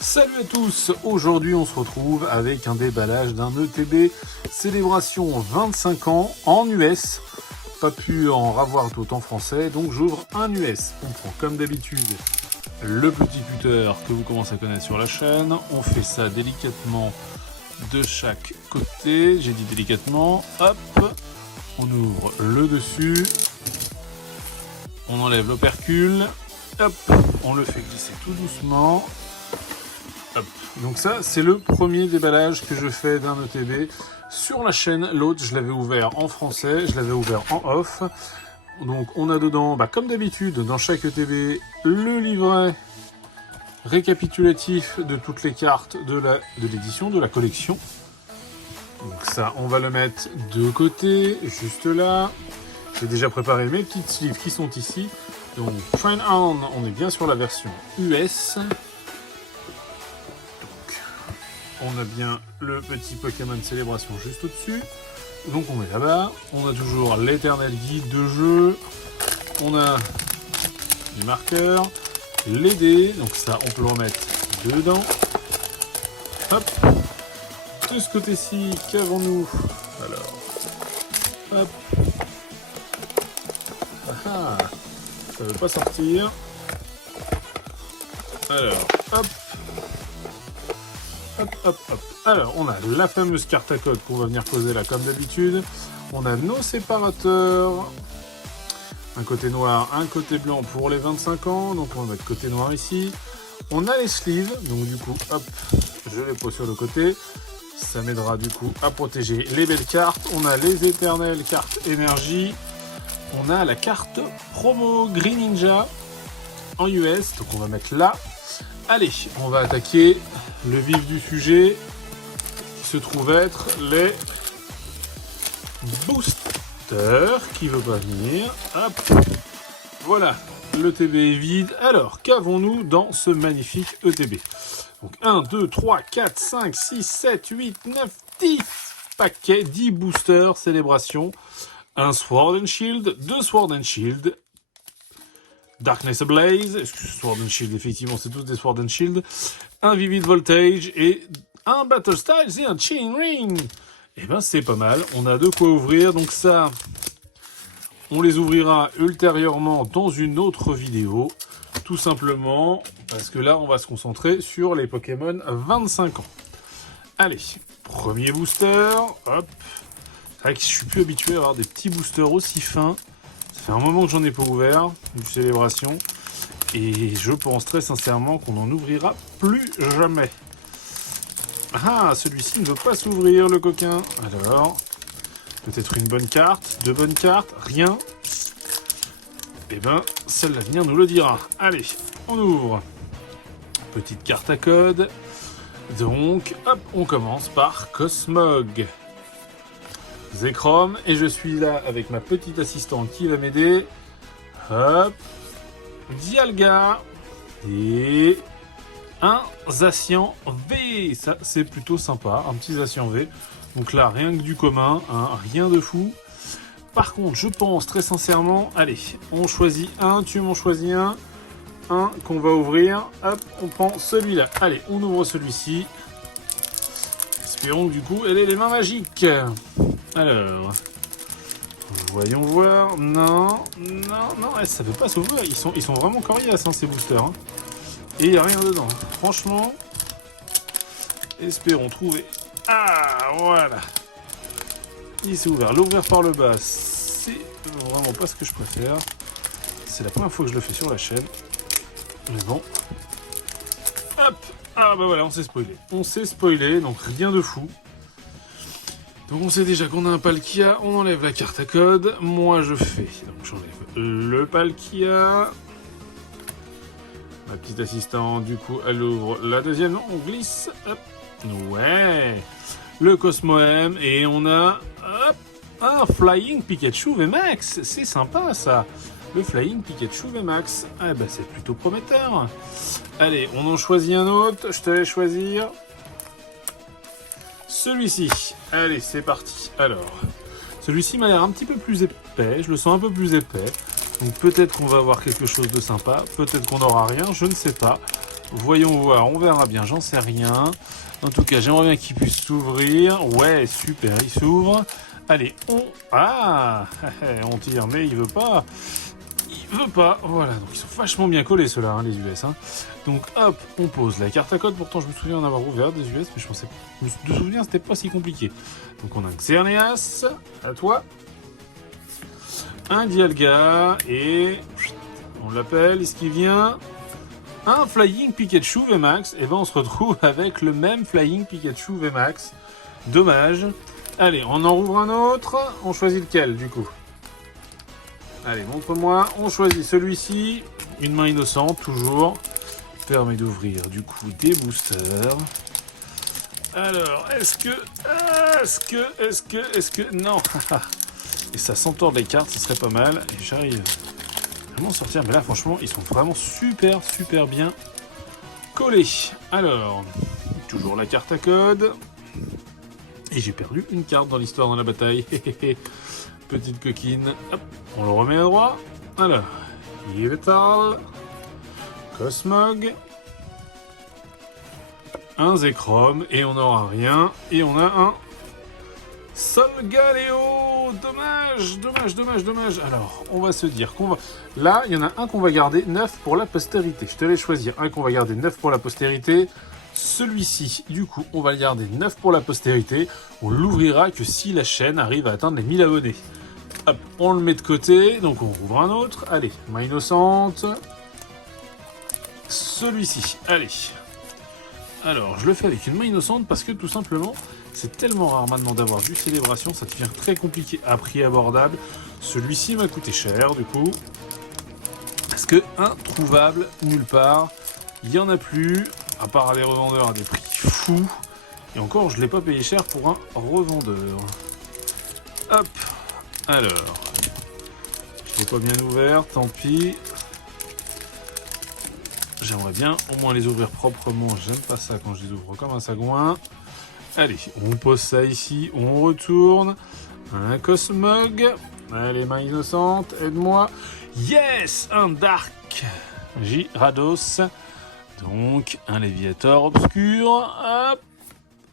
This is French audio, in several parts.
Salut à tous, aujourd'hui on se retrouve avec un déballage d'un ETB célébration 25 ans en US. Pas pu en ravoir d'autres en français, donc j'ouvre un US. On prend comme d'habitude le petit putter que vous commencez à connaître sur la chaîne. On fait ça délicatement de chaque côté. J'ai dit délicatement, hop, on ouvre le dessus. On enlève l'opercule, hop, on le fait glisser tout doucement. Hop. Donc ça, c'est le premier déballage que je fais d'un ETB sur la chaîne. L'autre, je l'avais ouvert en français, je l'avais ouvert en off. Donc on a dedans, comme d'habitude, dans chaque ETB, le livret récapitulatif de toutes les cartes de l'édition, de la collection. Donc ça, on va le mettre de côté, juste là. J'ai déjà préparé mes petites sleeves qui sont ici. Donc Train On, on est bien sur la version US. On a bien le petit Pokémon Célébration juste au-dessus. Donc on met là-bas. On a toujours l'éternel guide de jeu. On a les marqueurs, les dés. Donc ça, on peut le remettre dedans. Hop. De ce côté-ci, qu'avons-nous? Alors, hop. Ah, ça veut pas sortir. Alors, hop. Hop, hop, hop. Alors, on a la fameuse carte à code qu'on va venir poser là comme d'habitude. On a nos séparateurs. Un côté noir, un côté blanc pour les 25 ans. Donc, on va mettre côté noir ici. On a les sleeves. Donc, du coup, hop, je les pose sur le côté. Ça m'aidera du coup à protéger les belles cartes. On a les éternelles cartes énergie. On a la carte promo Green Ninja en US. Donc, on va mettre là. Allez, on va attaquer le vif du sujet, qui se trouve être les boosters, qui veut pas venir. Hop, voilà, l'ETB est vide. Alors, qu'avons-nous dans ce magnifique ETB? Donc 1, 2, 3, 4, 5, 6, 7, 8, 9, 10 paquets, 10 boosters célébration. Un Sword and Shield, 2 Sword and Shield, Darkness Ablaze, Sword and Shield, effectivement, c'est tous des Sword and Shield. Un Vivid Voltage et un Battle Styles et un Chain Ring. Et ben, c'est pas mal. On a de quoi ouvrir. Donc ça, on les ouvrira ultérieurement dans une autre vidéo. Tout simplement parce que là, on va se concentrer sur les Pokémon 25 ans. Allez, premier booster. Hop. C'est vrai que je suis plus habitué à avoir des petits boosters aussi fins. Ça fait un moment que j'en ai pas ouvert, une célébration, et je pense très sincèrement qu'on n'en ouvrira plus jamais. Ah, celui-ci ne veut pas s'ouvrir, le coquin. Alors, peut-être une bonne carte, deux bonnes cartes, rien. Eh ben, celle l'avenir nous le dira. Allez, on ouvre. Petite carte à code. Donc, hop, on commence par Cosmog. Zekrom, et je suis là avec ma petite assistante qui va m'aider. Hop, Dialga et un Zacian V. Ça, c'est plutôt sympa, un petit Zacian V. Donc là, rien que du commun, hein, rien de fou. Par contre, je pense très sincèrement, allez, on choisit un, tu m'en choisis un qu'on va ouvrir. Hop, on prend celui-là. Allez, on ouvre celui-ci. Espérons que du coup, elle ait les mains magiques. Alors, voyons voir. Non, ça veut pas s'ouvrir. Ils sont vraiment coriaces, hein, ces boosters. Hein. Et il n'y a rien dedans. Franchement, espérons trouver. Ah, voilà. Il s'est ouvert. L'ouvrir par le bas, c'est vraiment pas ce que je préfère. C'est la première fois que je le fais sur la chaîne. Mais bon. Hop. Ah bah voilà, on s'est spoilé. On s'est spoilé, donc rien de fou. Donc on sait déjà qu'on a un Palkia, on enlève la carte à code. Moi je fais, donc j'enlève le Palkia. Ma petite assistante, du coup, elle ouvre la deuxième. On glisse. Hop. Ouais. Le Cosmo M. Et on a hop, un Flying Pikachu VMAX. C'est sympa ça. Le Flying Pikachu VMAX. Ah bah c'est plutôt prometteur. Allez, on en choisit un autre. Je te laisse choisir. Celui-ci. Allez, c'est parti. Alors, celui-ci m'a l'air un petit peu plus épais. Je le sens un peu plus épais. Donc peut-être qu'on va avoir quelque chose de sympa, peut-être qu'on n'aura rien, je ne sais pas. Voyons voir, on verra bien, j'en sais rien. En tout cas, j'aimerais bien qu'il puisse s'ouvrir. Ouais, super, il s'ouvre. Allez, Ah on tire, mais il veut pas. Il veut pas. Voilà, donc ils sont vachement bien collés ceux-là, hein, les US. Hein. Donc hop, on pose la carte à code. Pourtant, je me souviens en avoir ouvert des US, mais je pensais de souvenir, c'était pas si compliqué. Donc on a un Xerneas, à toi. Un Dialga, et on l'appelle, est-ce qu'il vient? Un Flying Pikachu VMAX, et ben on se retrouve avec le même Flying Pikachu VMAX. Dommage. Allez, on en rouvre un autre. On choisit lequel du coup? Allez, montre-moi. On choisit celui-ci. Une main innocente, toujours. Permet d'ouvrir du coup des boosters. Alors, est-ce que... Non. Et ça s'entord les cartes, ce serait pas mal. Et j'arrive à m'en sortir. Mais là, franchement, ils sont vraiment super bien collés. Alors, toujours la carte à code. Et j'ai perdu une carte dans l'histoire dans la bataille. Petite coquine. Hop, on le remet à droit. Alors, Yveltal, Cosmog, un Zekrom, et on n'aura rien. Et on a un Solgaleo. Dommage. Alors, on va se dire qu'on va... Là, il y en a un qu'on va garder 9 pour la postérité. Je te laisse choisir un qu'on va garder 9 pour la postérité. Celui-ci, du coup, on va le garder 9 pour la postérité. On l'ouvrira que si la chaîne arrive à atteindre les 1000 abonnés. Hop, on le met de côté. Donc, on rouvre un autre. Allez, main innocente. Celui-ci, allez. Alors, je le fais avec une main innocente parce que tout simplement, c'est tellement rare maintenant d'avoir du célébration, ça devient très compliqué à prix abordable. Celui-ci m'a coûté cher, du coup. Parce que introuvable nulle part, il n'y en a plus, à part les revendeurs à des prix fous. Et encore, je ne l'ai pas payé cher pour un revendeur. Hop, alors. Je ne l'ai pas bien ouvert, tant pis. J'aimerais bien au moins les ouvrir proprement. J'aime pas ça quand je les ouvre comme un sagouin. Allez, on pose ça ici, on retourne. Un Cosmog. Allez, main innocente, aide-moi. Yes, un Dark Gyarados. Donc, un Léviator obscur. Hop.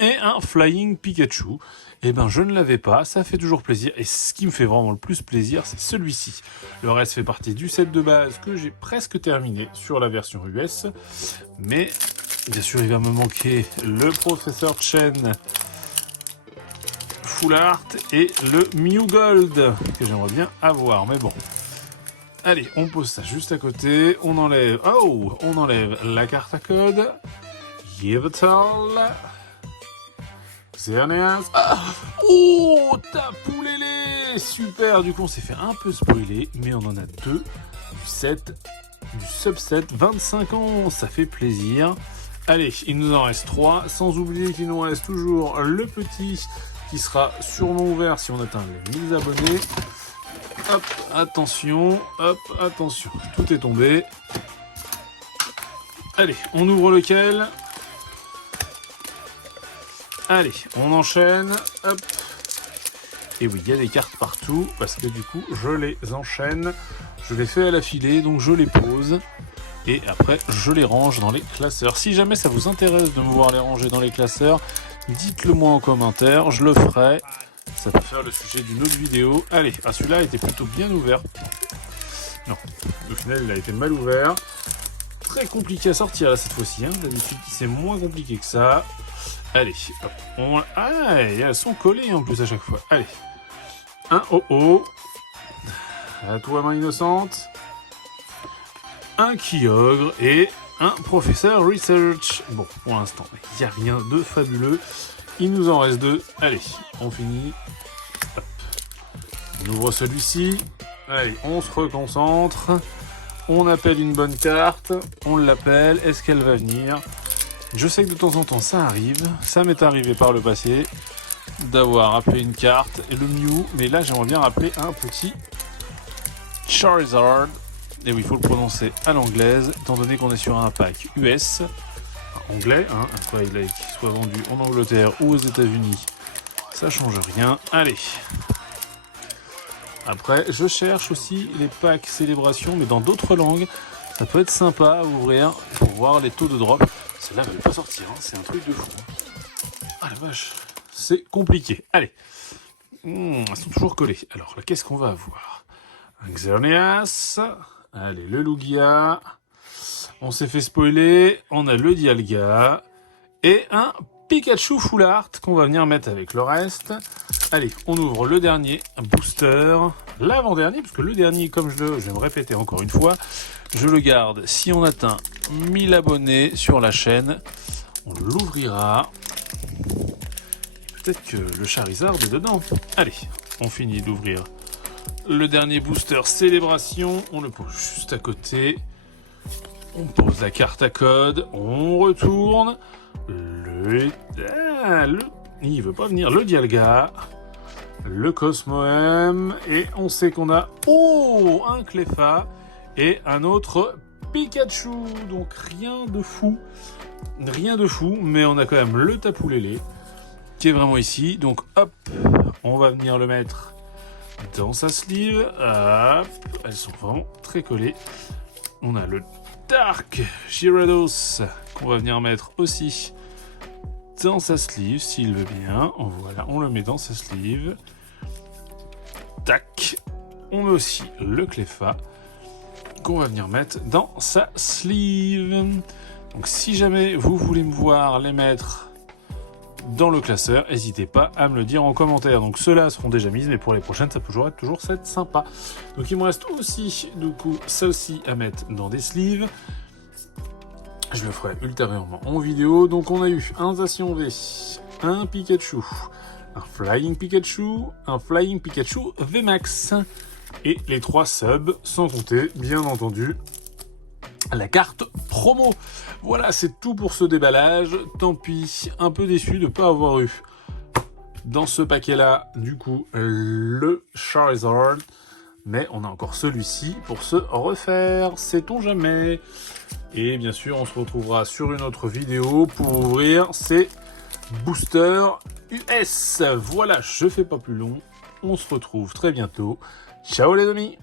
Et un Flying Pikachu. Eh ben, je ne l'avais pas, ça fait toujours plaisir. Et ce qui me fait vraiment le plus plaisir, c'est celui-ci. Le reste fait partie du set de base que j'ai presque terminé sur la version US. Mais, bien sûr, il va me manquer le Professeur Chen Full Art et le Mew Gold, que j'aimerais bien avoir. Mais bon. Allez, on pose ça juste à côté. On enlève... Oh, on enlève la carte à code. Yveltal. Xerneas. Ah, oh, Tapu Lele. Super, du coup on s'est fait un peu spoiler, mais on en a deux du subset 25 ans, ça fait plaisir. Allez, il nous en reste 3, sans oublier qu'il nous reste toujours le petit qui sera sûrement ouvert si on atteint les 1000 abonnés. Hop, attention, tout est tombé. Allez, on ouvre lequel ? Allez, on enchaîne, hop. Et oui, il y a des cartes partout, parce que du coup, je les enchaîne. Je les fais à la filée, donc je les pose. Et après, je les range dans les classeurs. Si jamais ça vous intéresse de me voir les ranger dans les classeurs, dites-le moi en commentaire, je le ferai. Ça peut faire le sujet d'une autre vidéo. Allez, celui-là était plutôt bien ouvert. Non, au final, il a été mal ouvert. Très compliqué à sortir là cette fois-ci. Hein. D'habitude, c'est moins compliqué que ça. Allez, hop, elles sont collées en plus à chaque fois. Allez, un Oh-Oh. À toi, main innocente. Un Kyogre et un Professeur Research. Bon, pour l'instant, il n'y a rien de fabuleux. Il nous en reste 2. Allez, on finit. Hop. On ouvre celui-ci. Allez, on se reconcentre. On appelle une bonne carte. On l'appelle. Est-ce qu'elle va venir ? Je sais que de temps en temps ça arrive, ça m'est arrivé par le passé d'avoir appelé une carte et le Mew, mais là j'aimerais bien rappeler un petit Charizard, et oui il faut le prononcer à l'anglaise, étant donné qu'on est sur un pack US, anglais, hein, un Twilight qui soit vendu en Angleterre ou aux États-Unis, ça change rien. Allez, Après, je cherche aussi les packs célébration, mais dans d'autres langues. Ça peut être sympa à ouvrir pour voir les taux de drop. Celle-là ne va pas sortir, hein. C'est un truc de fou. Ah la vache, c'est compliqué. Allez, elles sont toujours collées. Alors là, qu'est-ce qu'on va avoir? Un Xerneas. Allez, le Lugia. On s'est fait spoiler. On a le Dialga. Et un Pikachu Full Art qu'on va venir mettre avec le reste. Allez, on ouvre le dernier booster. L'avant-dernier, parce que le dernier, comme je vais me répéter encore une fois, je le garde. Si on atteint 1000 abonnés sur la chaîne, on l'ouvrira. Peut-être que le Charizard est dedans. Allez, on finit d'ouvrir le dernier booster célébration. On le pose juste à côté. On pose la carte à code. On retourne. Il veut pas venir. Le Dialga. Le Cosmoem. Et on sait qu'on a un Cleffa. Et un autre Pikachu. Donc rien de fou. Rien de fou. Mais on a quand même le Tapu Lele qui est vraiment ici. Donc hop. On va venir le mettre dans sa sleeve. Hop. Elles sont vraiment très collées. On a le Dark Gyarados qu'on va venir mettre aussi dans sa sleeve s'il veut bien. Voilà, on le met dans sa sleeve. Tac. On met aussi le Cleffa qu'on va venir mettre dans sa sleeve. Donc si jamais vous voulez me voir les mettre dans le classeur, n'hésitez pas à me le dire en commentaire. Donc ceux-là seront déjà mises, mais pour les prochaines, ça peut toujours être sympa. Donc il me reste aussi, du coup, celle-ci à mettre dans des sleeves. Je le ferai ultérieurement en vidéo. Donc on a eu un Zacian V, un Pikachu, un Flying Pikachu VMAX et les 3 subs, sans compter, bien entendu, la carte promo. Voilà, c'est tout pour ce déballage. Tant pis, un peu déçu de ne pas avoir eu dans ce paquet-là, du coup, le Charizard. Mais on a encore celui-ci pour se refaire, sait-on jamais. Et bien sûr, on se retrouvera sur une autre vidéo pour ouvrir ces boosters US. Voilà, je fais pas plus long. On se retrouve très bientôt. Ciao les amis!